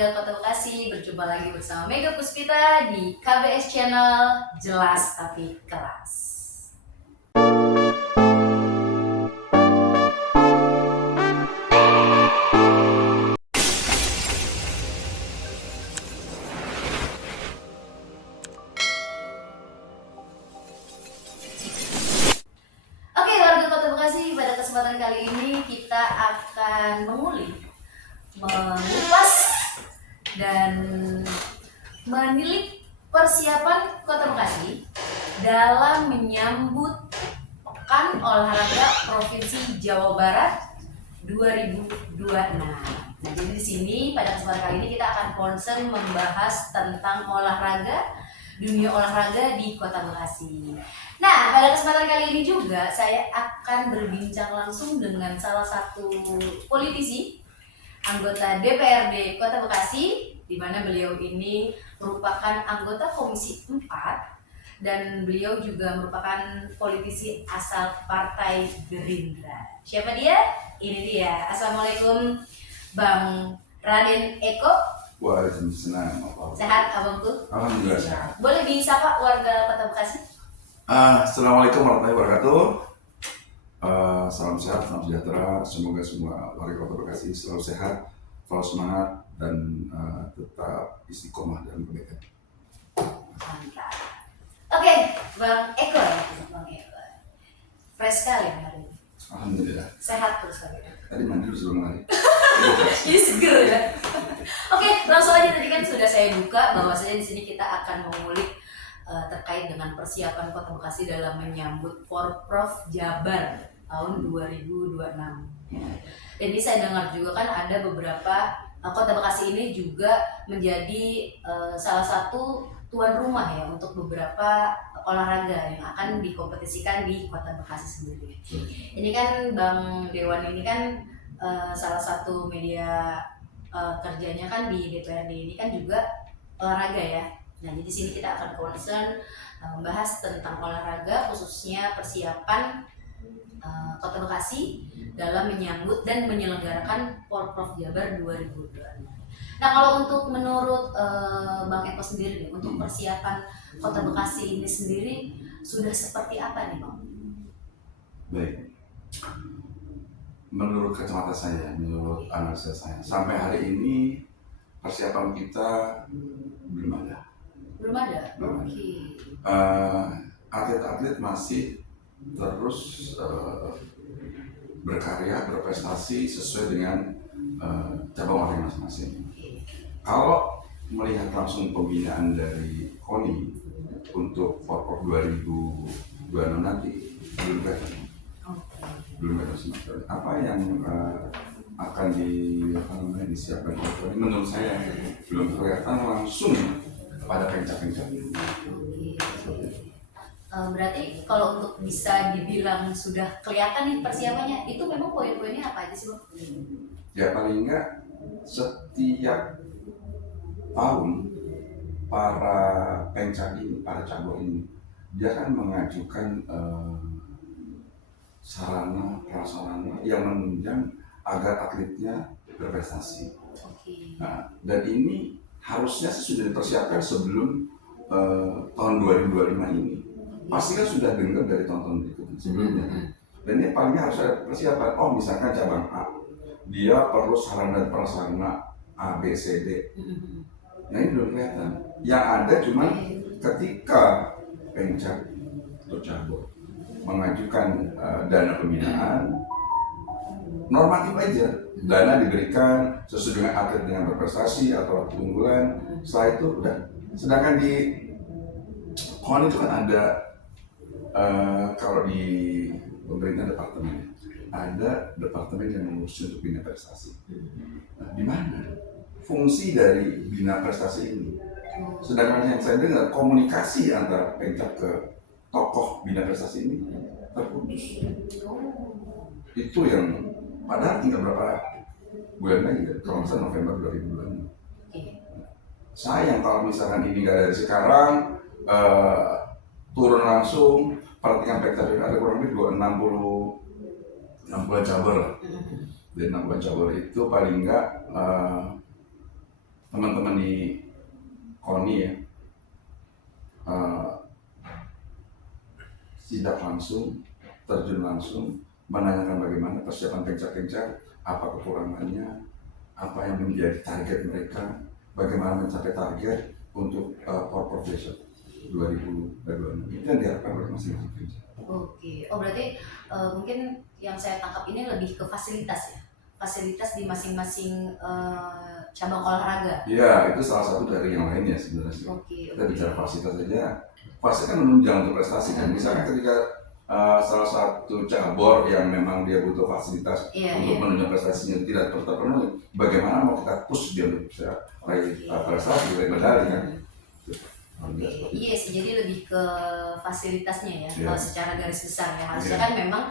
warga Kota Bekasi, berjumpa lagi bersama Mega Puspita di KBS Channel Jelas Tapi Kelas. Oke warga Kota Bekasi, pada kesempatan kali ini kita akan mengupas dan menilik persiapan Kota Bekasi dalam menyambut Pekan Olahraga Provinsi Jawa Barat 2026. Nah, jadi di sini pada kesempatan kali ini kita akan concern membahas tentang olahraga, dunia olahraga di Kota Bekasi. Nah, pada kesempatan kali ini juga saya akan berbincang langsung dengan salah satu politisi anggota DPRD Kota Bekasi, di mana beliau ini merupakan anggota Komisi 4 dan beliau juga merupakan politisi asal Partai Gerindra. Siapa dia? Ini dia. Assalamualaikum Bang Raden Eko. Waalaikumsalam. Sehat abangku? Alhamdulillah sehat. Boleh disapa warga Kota Bekasi? Assalamualaikum warahmatullahi wabarakatuh. Salam sehat, salam sejahtera. Semoga semua warga Kota Bekasi selalu sehat, selalu semangat, dan tetap istiqomah dalam kebaikan. Mantap. Oke, Bang Eko ya, Bang Eko. Fresh sekali hari ini. Alhamdulillah. Sehat terus hari ini. Tadi mandi dulu sebelum lari. Jadi seger ya. Oke, langsung aja, tadi kan sudah saya buka bahwasanya di sini kita akan mengulik terkait dengan persiapan Kota Bekasi dalam menyambut Porprov Jabar tahun 2026. Jadi saya dengar juga kan ada beberapa Kota Bekasi ini juga menjadi salah satu tuan rumah ya untuk beberapa olahraga yang akan dikompetisikan di Kota Bekasi sendiri. Ini kan Bang Dewan ini kan salah satu media kerjanya kan di DPRD ini kan juga olahraga ya. Nah, jadi di sini kita akan concern membahas tentang olahraga, khususnya persiapan Kota Bekasi dalam menyambut dan menyelenggarakan Porprov Jabar 2026. Nah, kalau untuk menurut Bang Eko sendiri, untuk persiapan Kota Bekasi ini sendiri sudah seperti apa nih, Bang? Baik. Menurut kacamata saya, menurut analisa saya, sampai hari ini persiapan kita belum ada. Belum ada? Belum ada. Oke. Atlet-atlet masih terus berkarya, berprestasi sesuai dengan cabang olahraga masing-masing. Kalau melihat langsung pembinaan dari KONI untuk Porprov 2026 nanti belum kelihatan. Belum kelihatan sama sekali. Apa yang akan disiapkan oleh KONI menurut saya belum kelihatan langsung pada pencak-pencak. Berarti kalau untuk bisa dibilang sudah kelihatan nih persiapannya, itu memang poin-poinnya apa aja sih, Bang? Ya paling enggak setiap tahun para pencak ini, para cabur ini, dia kan mengajukan sarana prasarana yang menunjang agar atletnya berprestasi. Nah, dan ini harusnya sudah dipersiapkan sebelum tahun 2025 ini. Pasti kan sudah dengar dari tonton berikutnya sebelumnya. Dan ini paling harus ada persiapan. Oh, misalkan cabang A, dia perlu sarana dan prasarana A, B, C, D. Nah, ini belum kelihatan. Yang ada cuma ketika pencak atau cabur mengajukan dana pembinaan, normatif aja. Dana diberikan sesuai dengan atlet dengan berprestasi atau keunggulan. Setelah itu udah. Sedangkan di KON itu kan ada kalau di pemerintah departemen ada departemen yang mengurus untuk bina prestasi. Nah, di mana fungsi dari bina prestasi ini? Sedangkan yang saya dengar komunikasi antara pencak ke tokoh bina prestasi ini terputus. Itu yang padahal tinggal berapa bulan lagi ya, kalau misalnya November 2026. Sayang kalau misalkan ini nggak dari sekarang turun langsung. Perhatikan pencak ada kurang lebih 60 cabur lah. Dan 60 cabur itu paling enggak teman-teman di KONI ya, sidak langsung, terjun langsung, menanyakan bagaimana persiapan pencat-pencat, apa kekurangannya, apa yang menjadi target mereka, bagaimana mencapai target untuk Porprov Besok 2026. Itu yang diharapkan oleh masing-masing pencat. Oke, oh berarti mungkin yang saya tangkap ini lebih ke fasilitas ya, fasilitas di masing-masing cabang olahraga. Iya, itu salah satu dari yang lainnya sebenarnya. Oke, Kita bicara fasilitas saja, pasti kan menunjang untuk prestasi kan. Misalkan ketika salah satu cabur yang memang dia butuh fasilitas untuk menunjang prestasinya tidak terpenuhi, bagaimana mau kita push dia untuk bisa raih prestasi, raih medali kan? Iya sih, jadi lebih ke fasilitasnya ya, secara garis besar ya. Harusnya kan memang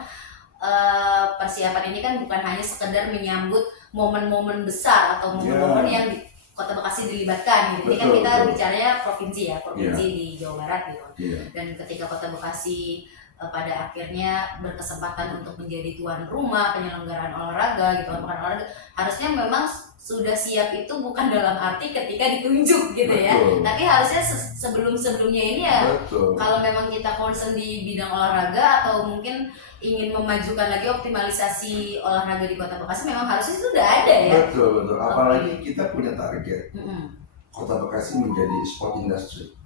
persiapan ini kan bukan hanya sekedar menyambut momen-momen besar atau momen-momen yang di Kota Bekasi dilibatkan gitu. Ini kan kita bicaranya provinsi ya, provinsi di Jawa Barat gitu. Dan ketika Kota Bekasi pada akhirnya berkesempatan untuk menjadi tuan rumah penyelenggaraan olahraga gitu, bukan olahraga, harusnya memang sudah siap itu bukan dalam arti ketika ditunjuk gitu ya, tapi harusnya sebelum-sebelumnya ini ya. Kalau memang kita concern di bidang olahraga atau mungkin ingin memajukan lagi optimalisasi olahraga di Kota Bekasi, memang harusnya itu sudah ada ya. Betul. Apalagi kita punya target Kota Bekasi menjadi sport industry.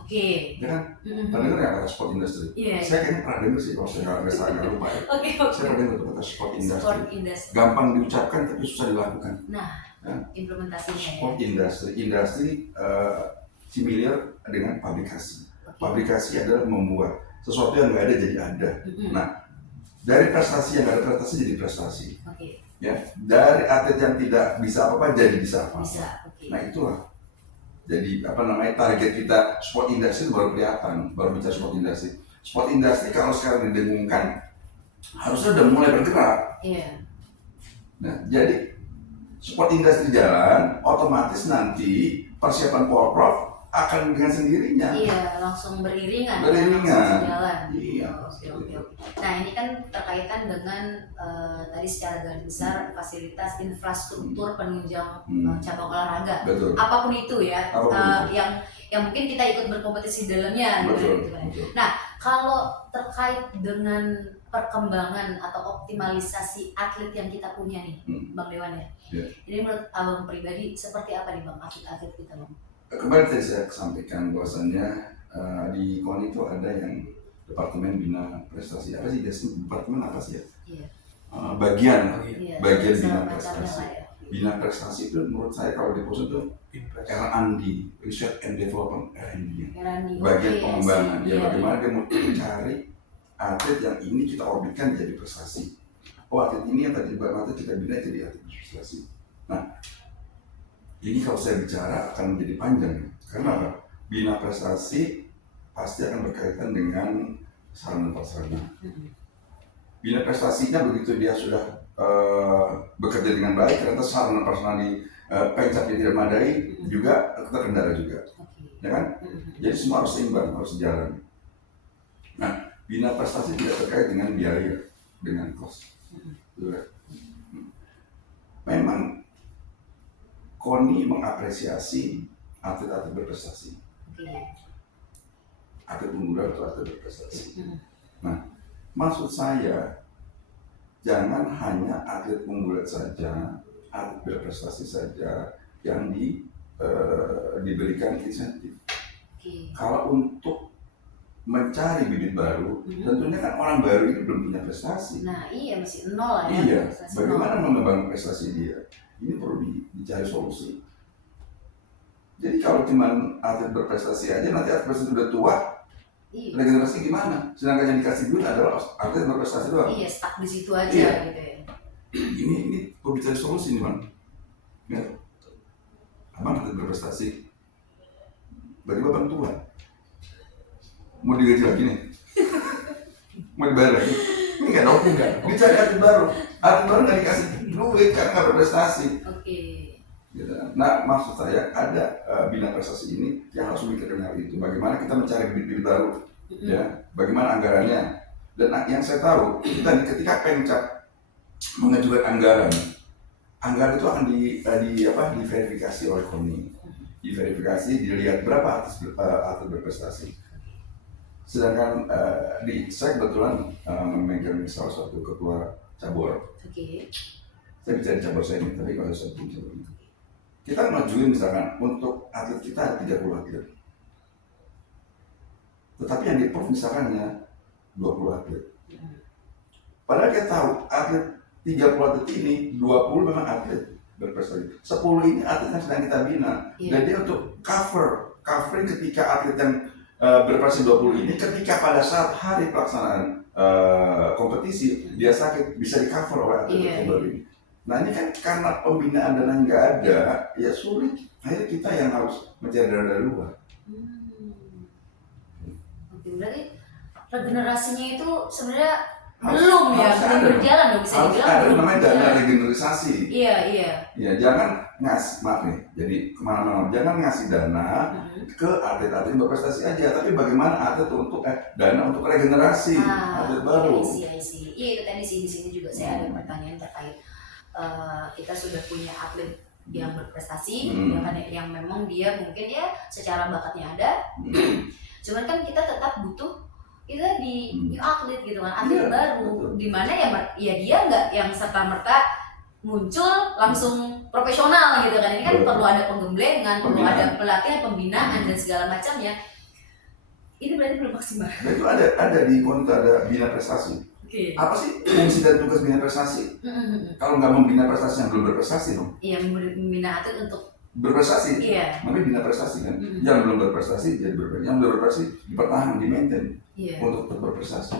Oke. Ya kan? Pernah dengar ya kata sport industry? Saya kayaknya pernah dengar sih, kalau saya nggak lupa ya. Saya pernah dengar kata sport industry. Gampang diucapkan tapi susah dilakukan. Nah, implementasinya sport industry similar dengan pabrikasi. Pabrikasi adalah membuat sesuatu yang nggak ada jadi ada. Nah, dari prestasi yang nggak ada prestasi jadi prestasi. Ya, dari atlet yang tidak bisa apa-apa jadi bisa apa-apa. Nah, itulah. Jadi target kita sport industry baru kelihatan, baru bicara sport industry. Sport industry kalau sekarang didengungkan harusnya udah mulai bergerak. Nah, jadi sport industry jalan, otomatis nanti persiapan Porprov akan dengan sendirinya. Langsung beriringan. Langsung jalan. Oke. Nah, ini kan terkaitan dengan tadi secara garis besar fasilitas infrastruktur penunjang cabang olahraga. Betul. Apapun itu ya, itu. yang mungkin kita ikut berkompetisi di dalamnya. Betul. Nah, kalau terkait dengan perkembangan atau optimalisasi atlet yang kita punya nih, Bang Dewan ya. Jadi menurut Abang pribadi seperti apa nih Bang atlet-atlet kita Bang? Kemarin tadi saya sampaikan bahwasannya di KONI itu ada yang Departemen Bina Prestasi. Apa sih biasanya departemen apa sih ya? Bagian bina prestasi. Bina prestasi itu menurut saya kalau di pusat itu R&D, Research and Development, R&D. Bagian pengembangan. Bagaimana dia mau mencari atlet yang ini kita orbitkan jadi prestasi. Oh, atlet ini yang tadi kita bina jadi atlet prestasi. Nah, ini kalau saya bicara akan menjadi panjang, karena apa? Bina prestasi pasti akan berkaitan dengan sarana prasarana. Bina prestasinya begitu dia sudah bekerja dengan baik, ternyata sarana prasarana di pencapnya tidak memadai, juga terkendala juga, ya kan? Jadi semua harus seimbang, harus sejalan. Nah, bina prestasi tidak terkait dengan biaya, dengan kos. Memang KONI mengapresiasi atlet-atlet berprestasi, atlet unggulan atau atlet berprestasi. Nah, maksud saya jangan hanya atlet unggulan saja, atlet berprestasi saja yang diberikan insentif. Kalau untuk mencari bibit baru, tentunya kan orang baru itu belum punya prestasi. Nah, masih nol lah ya. Bagaimana mengembangkan prestasi dia? Ini perlu dicari solusi. Jadi kalau cuma atlet berprestasi aja, nanti atlet berprestasi udah tua, regenerasi gimana? Sedangkan yang dikasih duit adalah atlet berprestasi doang. Stuck di situ aja gitu ya. Ini perlu dicari solusi nih, Bang. Ya. Abang atlet berprestasi, berarti abang tua. Mau digaji lagi nih? Mau dibayar lagi? Enggak dong, dicari atlet baru. Atlet baru nggak dikasih duit karena nggak berprestasi. Gitu. Nah, maksud saya ada bina prestasi ini yang harus memikirkan hal itu. Bagaimana kita mencari bibit-bibit baru, ya? Bagaimana anggarannya? Dan yang saya tahu, kita ketika Pemcap mengajukan anggaran Agar itu akan diverifikasi oleh KONI, diverifikasi, dilihat berapa atlet berprestasi. Sedangkan saya kebetulan memegang salah satu ketua cabur. Saya bisa di cabur saya ini, tapi kalau saya di cabur ini, kita majuin misalkan untuk atlet kita ada 30 atlet, tetapi yang di prof misalkannya 20 atlet. Padahal kita tahu atlet 30 atlet ini 20 memang atlet berprestasi, 10 ini atlet yang sedang kita bina. Dan dia untuk covering ketika atlet yang berprestasi 20 ini, ketika pada saat hari pelaksanaan kompetisi dia sakit, bisa di cover oleh atlet yang baru ini. Nah ini kan karena pembinaan dana nggak ada, ya sulit. Akhirnya kita yang harus mencari dana dari luar. Berarti regenerasinya itu sebenarnya belum berjalan dong, bisa dibilang ada belum. Namanya dana regenerasi. Iya. Ya jangan ngasih, maaf nih, jadi kemana-mana, jangan ngasih dana ke atlet-atlet yang berprestasi aja, tapi bagaimana atlet untuk dana untuk regenerasi atlet baru. Iya itu tadi di sini juga saya ada pertanyaan terkait kita sudah punya atlet yang berprestasi, yang memang dia mungkin ya secara bakatnya ada, cuman kan kita tetap butuh itu di new atlet gitu kan, atlet baru, dimana ya dia nggak yang serta merta muncul langsung profesional gitu kan. Ini kan perlu ada penggemblengan, perlu ada pelatihan, pembinaan dan segala macamnya. Ini berarti belum maksimal. Nah, itu ada di konten, ada bina prestasi. Apa sih fungsi dan tugas bina prestasi? Kalau nggak membina prestasi yang belum berprestasi dong. Iya, membina atlet untuk berprestasi. Namanya bina prestasi kan. Yang belum berprestasi jadi berprestasi, yang belum berprestasi dipertahankan, di maintain untuk tetap berprestasi.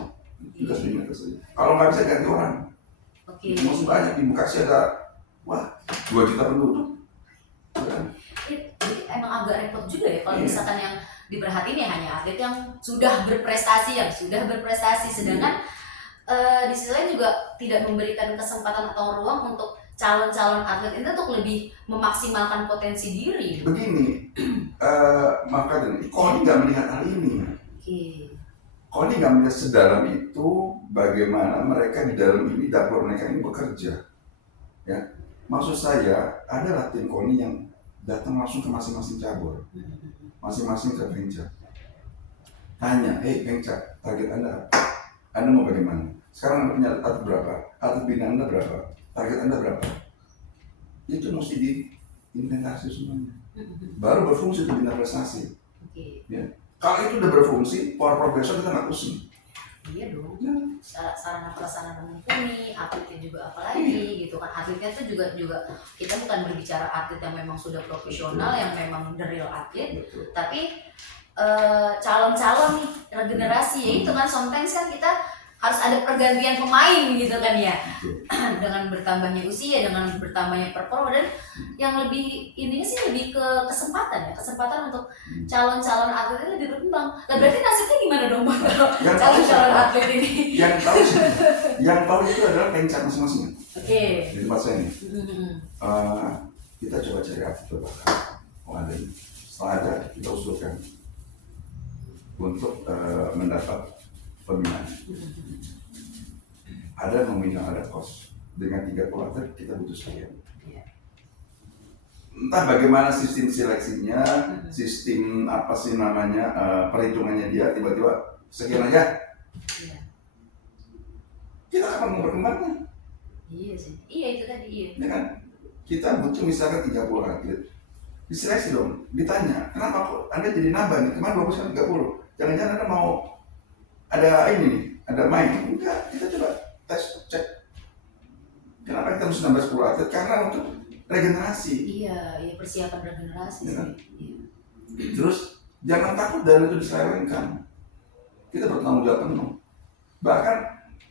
Tugas bina prestasi. Kalau nggak bisa ganti orang. Masih banyak di Bekasi ada 2 juta penduduk. Jadi emang agak repot juga ya kalau misalkan yang diperhatiin ya hanya atlet yang sudah berprestasi, sedangkan di sisi lain juga tidak memberikan kesempatan atau ruang untuk calon-calon atlet itu untuk lebih memaksimalkan potensi diri. Begini, maka KONI nggak melihat hal ini. KONI nggak melihat sedalam itu bagaimana mereka di dalam ini, dapur mereka ini bekerja. Ya, maksud saya ada tim KONI yang datang langsung ke masing-masing cabur, masing-masing ke Pengca. Tanya, Pengca, target Anda apa? Anda mau bagaimana? Sekarang Anda punya atlet berapa? Atlet bina Anda berapa? Target Anda berapa? Itu mesti diinventasi semuanya. Baru berfungsi untuk bina prestasi. Ya. Kalau itu udah berfungsi, power besok kita nggak pusing. Iya dong. Sarana prasarana mumpuni, atletnya juga apalagi gitu kan. Atletnya tuh juga kita bukan berbicara atlet yang memang sudah profesional, yang memang the real atlet, tapi calon-calon regenerasi ya itu kan. Sometimes kan kita harus ada pergantian pemain gitu kan ya. Dengan bertambahnya usia, dengan bertambahnya performa, dan yang lebih ininya sih lebih ke kesempatan untuk calon-calon atlet ini lebih berkembang. Nah, berarti nasibnya gimana dong Pak kalau calon-calon atlet ini? Yang tahu itu adalah Pengca masing-masing. Di tempat saya ini. Kita coba cari atlet berbakat. Ada ini. Setelah ada, kita usulkan untuk mendapat pembinaan. Ada nominal, ada cost. Dengan 30 atlet kita butuh sekian. Entah bagaimana sistem seleksinya, sistem apa sih namanya, perhitungannya dia, tiba-tiba sekian aja. Kita akan mau berkembangnya. Iya sih, itu tadi Ya kan? Kita butuh misalkan 30 atlet. Diseleksi dong, ditanya, kenapa kok Anda jadi nambah nih? Kemarin 20 sekarang 30. Jangan-jangan Anda mau ada ini nih, ada main? Enggak, kita coba tes, cek. Kenapa kita harus nambah 10 atlet? Karena untuk regenerasi. Iya, persiapan regenerasi ya, sih. Terus jangan takut dana itu diselewengkan. Kita bertanggung jawab penuh. Bahkan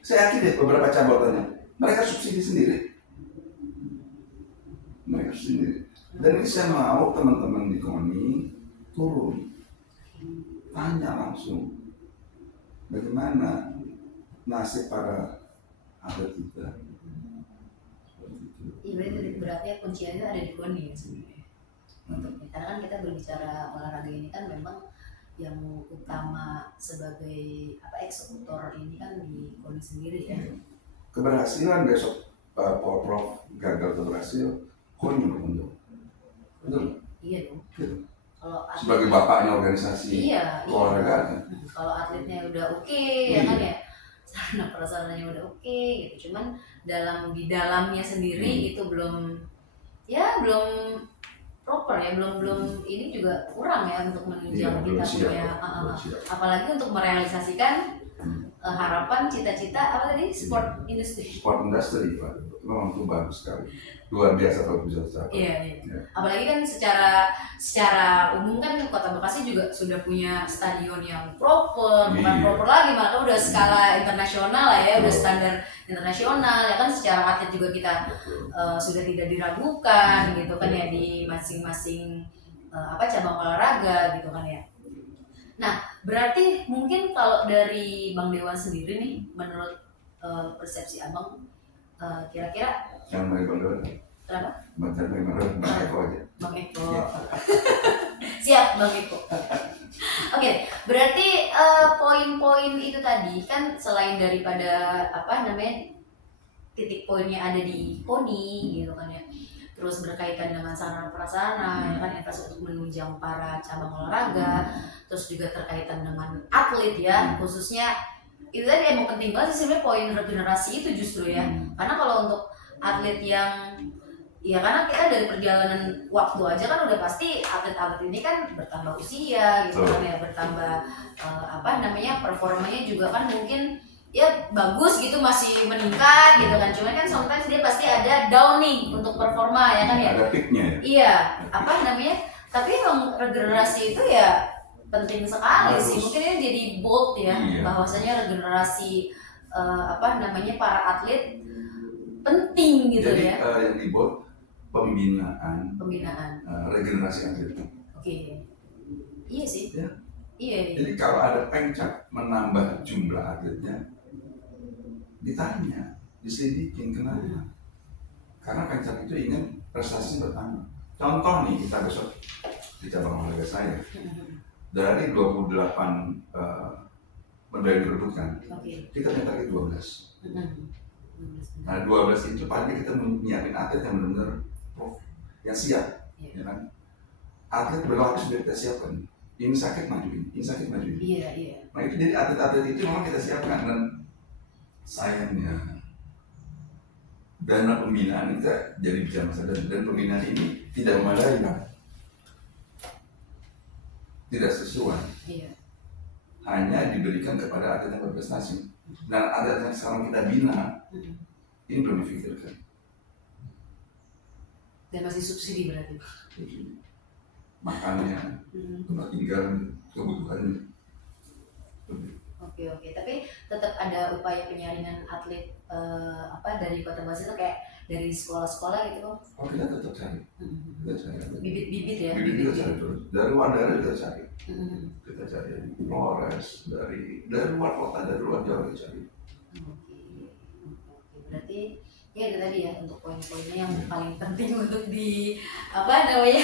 saya yakin deh beberapa cabur tanya, mereka subsidi sendiri. Dan ini saya mau teman-teman di KONI turun, tanya langsung bagaimana nasib para atlet kita. Berarti kuncinya ada di KONI ya sebenarnya. Karena kan kita berbicara olahraga ini kan memang yang utama sebagai eksekutor ini kan di KONI sendiri ya. Keberhasilan besok Prof gagal atau berhasil, KONI yang bertanggung. Betul? Iya dong. Gitu. Kalau Sebagai bapaknya organisasi olahraga. Kalau atletnya udah oke, ya kan ya, sarana prasarananya udah oke gitu. Cuman di dalamnya sendiri itu belum proper ya, belum ini juga kurang ya untuk menunjang kita punya apalagi untuk merealisasikan harapan cita-cita apa tadi sport industry Pak, memang itu bagus sekali, luar biasa kalau bisa tercapai. Iya. Apalagi kan secara umum kan Kota Bekasi juga sudah punya stadion yang proper, bukan proper lagi, malah udah skala internasional lah ya, udah standar internasional ya kan. Secara atlet juga kita sudah tidak diragukan gitu kan ya di masing-masing cabang olahraga gitu kan ya. Nah, berarti mungkin kalau dari Bang Dewan sendiri nih, menurut persepsi Abang, kira-kira yang dari Bang Dewan? Kenapa? Bang Eko aja. Bang Eko. Ya. Siap, Bang Eko. Oke, berarti poin-poin itu tadi kan selain daripada titik poinnya ada di KONI gitu kan ya. Terus berkaitan dengan sarana prasarana, ya kan, infrastruktur menunjang para cabang olahraga, terus juga terkaitan dengan atlet ya, khususnya itu tadi emang penting banget sih sebenarnya poin regenerasi itu justru ya, karena kalau untuk atlet yang ya karena kita dari perjalanan waktu aja kan udah pasti atlet-atlet ini kan bertambah usia gitu kan ya, bertambah performanya juga kan mungkin ya bagus gitu, masih meningkat gitu kan, cuman kan sometimes dia pasti ada down nih untuk performa ya kan ya, ada peaknya ya. Iya, tapi emang regenerasi itu ya penting sekali sih, mungkin ini jadi bold ya, bahwasanya regenerasi para atlet penting gitu. Jadi, ya. Yang di bold pembinaan regenerasi atlet. Oke. Iya sih. Ya. Iya. Jadi kalau ada pencak menambah jumlah atletnya, ditanya, diselidikin kenapa? Karena pencak itu ingin prestasi bertambah. Contoh nih, kita besok di cabang olahraga saya, dari 28 medali diperebutkan, kita punya target 12. Nah 12 itu paling kita menyiapin atlet yang benar-benar yang siap, ya kan? Atlet berlapis sudah kita siapkan. Ini sakit majuin. Iya. Nah itu jadi atlet-atlet itu memang kita siapkan, dan sayangnya dana pembinaan kita jadi bicara masalah, dan pembinaan ini tidak memadai, tidak sesuai. Iya. Hanya diberikan kepada atlet yang berprestasi, dan atlet yang sekarang kita bina ini belum difikirkan. Dan masih subsidi berarti. Makannya, tempat tinggal, kebutuhannya. Oke, tapi tetap ada upaya penyaringan atlet dari Kota Bekasi itu kayak dari sekolah-sekolah gitu. Oh, kita tetap cari. Kita cari. Bibit-bibit ya. Bibit kita cari terus. Dari luar daerah kita cari. Kita cari Flores, dari luar kota, dari luar Jawa kita cari. Oke. Berarti ya itu tadi ya, untuk poin-poinnya yang paling penting untuk untuk di underline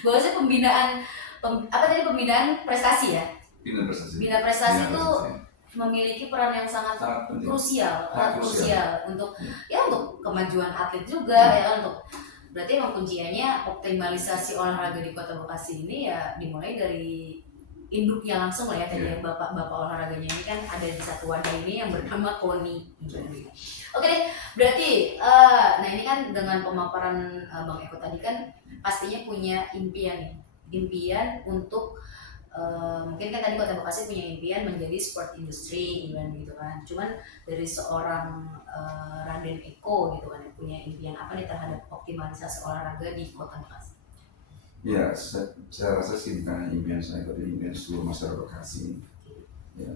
bahwasanya pembinaan prestasi ya. Bina prestasi itu memiliki peran yang sangat krusial untuk kemajuan atlet juga ya, untuk berarti emang kunciannya optimalisasi olahraga di Kota Bekasi ini ya dimulai dari induknya langsung lah ya, tadi yang bapak olahraganya ini kan ada di satu wadah ini yang bernama KONI. Oke deh, berarti nah ini kan dengan pemaparan Bang Eko tadi kan pastinya punya impian untuk mungkin kan tadi Kota Bekasi punya impian menjadi sport industry gitu kan, cuman dari seorang Raden Eko gitu kan punya impian apa nih terhadap optimalisasi olahraga di Kota Bekasi? Ya, saya rasa sih bukan impian saya, tapi impian seluruh masyarakat Bekasi. Ya,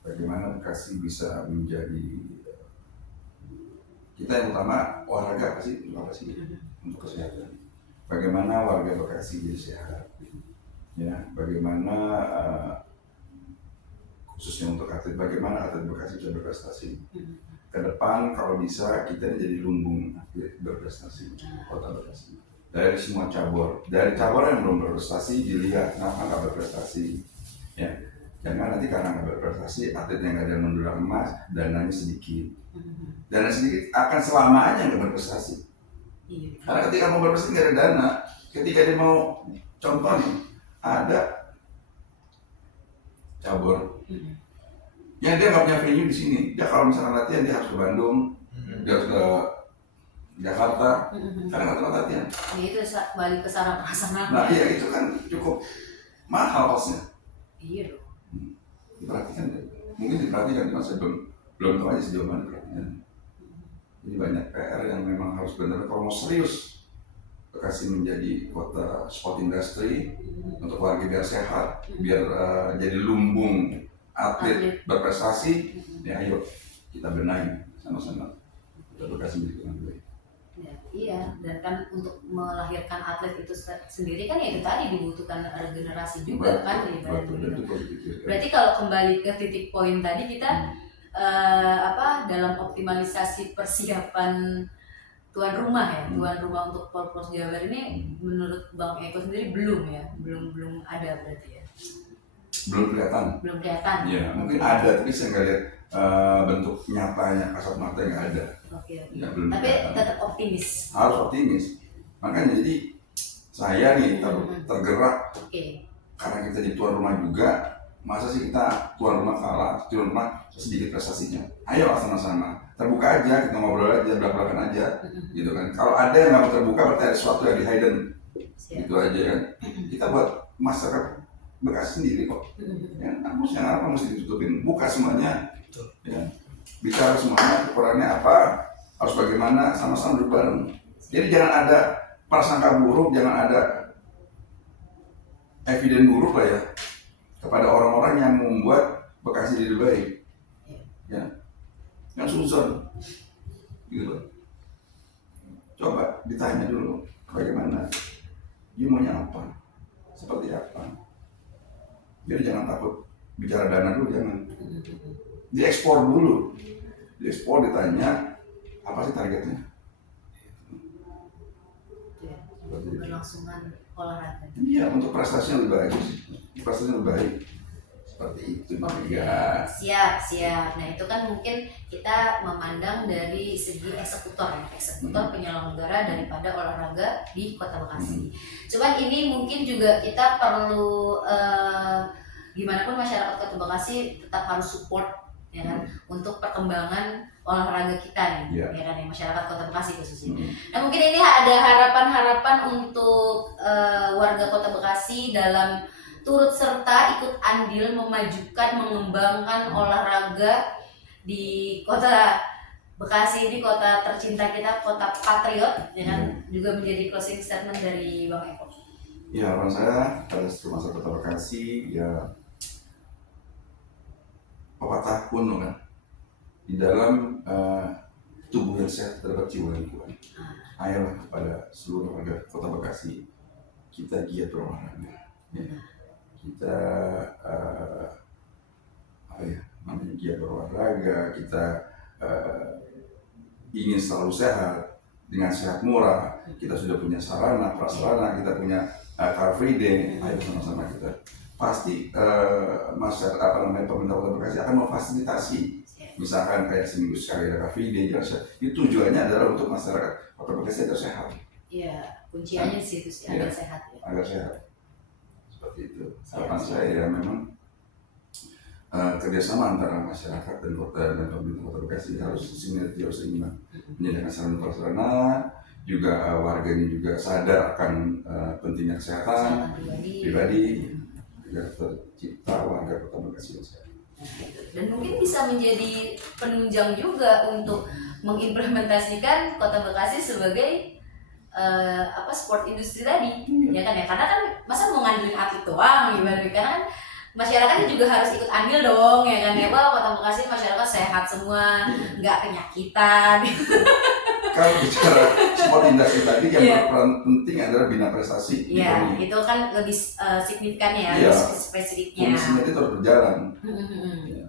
bagaimana Bekasi bisa menjadi, kita yang utama olahraga apa sih untuk kesehatan. Bagaimana warga Bekasi jadi sehat, ya, bagaimana khususnya untuk atlet, bagaimana atlet Bekasi bisa berprestasi. Ke depan kalau bisa kita jadi lumbung atlet berprestasi Kota Bekasi. Dari semua cabur yang belum berprestasi dilihat kenapa nggak berprestasi, ya. Jangan nanti karena nggak berprestasi, atletnya nggak ada yang mendulang emas, dananya sedikit. Dana sedikit akan selamanya nggak berprestasi. Iya. Karena ketika mau berprestasi nggak ada dana. Ketika dia mau, contoh nih, ada cabur yang dia nggak punya venue di sini. Dia kalau misalkan latihan dia harus ke Bandung, dia harus ke Jakarta, karena nggak tempat latihan. Ya itu balik ke sarana prasarana. Nah iya itu kan cukup mahal kosnya. Iya dong. Diperhatikan ya. Mungkin diperhatikan, cuma saya belum tahu aja sejauh mana perhatian. Jadi banyak PR yang memang harus benar-benar kalau mau serius Bekasi menjadi kota sport industry untuk warga biar sehat, biar jadi lumbung atlet berprestasi. Ya ayo kita benahi sama-sama. Kita Bekasi menjadi kota baik. Ya, iya, dan kan untuk melahirkan atlet itu sendiri kan ya itu tadi dibutuhkan regenerasi juga kan Berarti kalau kembali ke titik poin tadi kita dalam optimalisasi persiapan tuan rumah untuk Porpros Jabar ini menurut Bang Eko sendiri belum ada berarti ya. Belum kelihatan. Ya, mungkin ada tapi saya nggak lihat bentuk nyatanya, kasat mata yang ada. Oke. Ya, belum tapi kelihatan. tetap optimis. Harus optimis. Makanya jadi saya nih tergerak. Karena kita di tuan rumah juga, masa sih kita tuan rumah kalah, tuan rumah sedikit prestasinya. Ayo sama-sama, terbuka aja, kita ngobrol aja, belak-belakan aja, gitu kan. Kalau ada yang nggak mau terbuka, berarti ada sesuatu yang di hidden, gitu aja kan. Kita buat masyarakat Bekasi sendiri kok. Ya, apa mesti ditutupin, buka semuanya, ya. Bicara semuanya, kekurangannya apa, harus bagaimana, sama-sama duduk bareng. Jadi jangan ada prasangka buruk, jangan ada eviden buruk lah ya kepada orang-orang yang membuat Bekasi jadi baik, ya, yang suzon, gitu. Coba ditanya dulu bagaimana, dia maunya apa, seperti apa. Jadi jangan takut bicara dana dulu, jangan. Diekspor dulu, diekspor, ditanya apa sih targetnya. Berlangsungan olahraga. Iya, untuk prestasinya lebih baik, prestasinya lebih baik. Seperti itu. Ya. Siap. Nah itu kan mungkin kita memandang dari segi eksekutor penyelenggara daripada olahraga di Kota Bekasi. Cuman ini mungkin juga kita perlu gimana pun masyarakat Kota Bekasi tetap harus support ya kan untuk perkembangan olahraga kita nih, ya kan, masyarakat Kota Bekasi khususnya. Nah mungkin ini ada harapan untuk warga Kota Bekasi dalam turut serta ikut andil memajukan, mengembangkan olahraga di Kota Bekasi ini, kota tercinta kita, kota patriot, ya kan, juga menjadi closing statement dari Bang Eko. Ya, harapan saya pada seluruh masyarakat Kota Bekasi, ya pepatah kuno kan, di dalam tubuh yang sehat terdapat jiwa yang kuat. Ayolah kepada seluruh warga Kota Bekasi, kita giat berolahraga. Ya. Kita giat berolahraga, kita ingin selalu sehat. Dengan sehat murah, kita sudah punya sarana, prasarana, kita punya Car Free Day. Ayo sama-sama kita. Pasti masyarakat pemerintah Kota Bekasi akan memfasilitasi. Misalkan kayak seminggu sekali ada Car Free Day, itu tujuannya adalah untuk masyarakat Kota Bekasi agar sehat. Iya, kuncinya sih itu agar sehat. Ya. Agar sehat. Seperti itu. Harapan saya ya memang kerjasama antara masyarakat dan kota dan pemerintah Kota Bekasi harus sinergi, harus seimbang, menyediakan sarana prasarana, juga warganya juga sadar akan pentingnya kesehatan pribadi, agar tercipta warga Kota Bekasi yang sehat. Dan mungkin bisa menjadi penunjang juga untuk mengimplementasikan Kota Bekasi sebagai sport industri tadi, ya kan ya, karena kan masa mau ngandelin atlet doang gimana, karena kan masyarakatnya juga harus ikut andil dong, ya kan ya, bahwa Kota Bekasi masyarakat sehat semua, nggak penyakitan. Kalau bicara sport industri tadi yang berperan penting adalah bina prestasi. Iya, itu kan lebih signifikannya ya, lebih spesifiknya. Fungsinya itu terus berjalan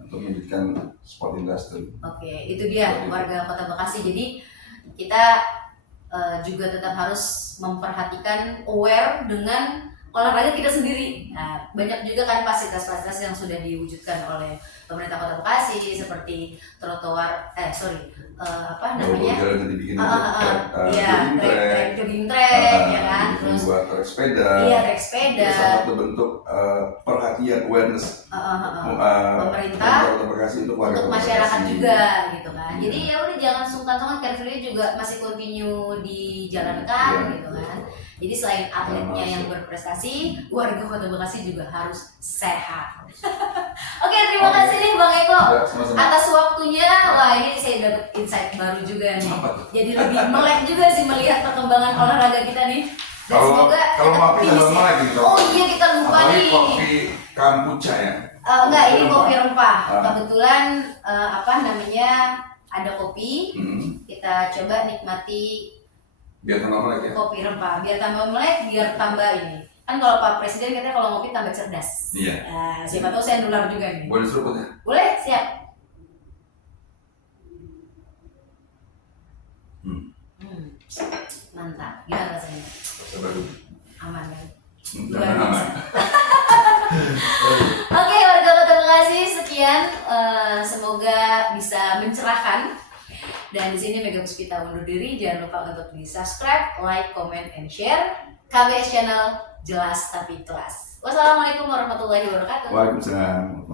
untuk menjadikan sport industri. Oke, itu dia warga Kota Bekasi. Jadi kita juga tetap harus memperhatikan, aware dengan olahraga kita sendiri. Nah, banyak juga kan fasilitas-fasilitas yang sudah diwujudkan oleh pemerintah Kota Bekasi seperti trotoar, apa namanya? Jalan yang dibikin Iya, jogging track, ya kan? Terus buat trek sepeda. Iya, trek sepeda. Salah satu bentuk perhatian awareness pemerintah Kota Bekasi untuk warga untuk Kota masyarakat Bekasi. juga gitu kan. Iya. Jadi ya udah jangan sungkan-sungkan, Car Free Day juga masih continue dijalankan Iya. gitu kan. Jadi selain atletnya yang berprestasi, warga Kota Bekasi juga harus sehat. Oke, terima kasih nih Bang Eko Ya, sama-sama. atas waktunya. Wah, ini saya dapat insight baru juga nih. Apa tuh? Jadi lebih melek juga sih melihat perkembangan olahraga kita nih. Dan Kalau semoga kalau tetap ngopi optimis sama ya. melek gitu. Oh iya, kita lupa Apalagi nih. kopi kombucha ya. Enggak, ini kopi rempah. Ah. Kebetulan apa namanya, ada kopi. Hmm. Kita coba nikmati Biar tambah melek ya. kopi rempah, biar tambah melek, biar tambah ini. Kan kalau Pak Presiden katanya kalau ngopi tambah cerdas. Iya. Nah, siapa tahu saya nular juga nih. Boleh seruput ya? Boleh, siap. Hmm. Mantap. Gimana rasanya? Coba dulu. Aman kan? Jangan aman. Oke, warga Kota Bekasi, sekian. Semoga bisa mencerahkan. Dan di sini Mega Puspita undur diri. Jangan lupa untuk di subscribe, like, comment, and share. KBS Channel, jelas tapi kelas. Wassalamualaikum warahmatullahi wabarakatuh. Waalaikumsalam.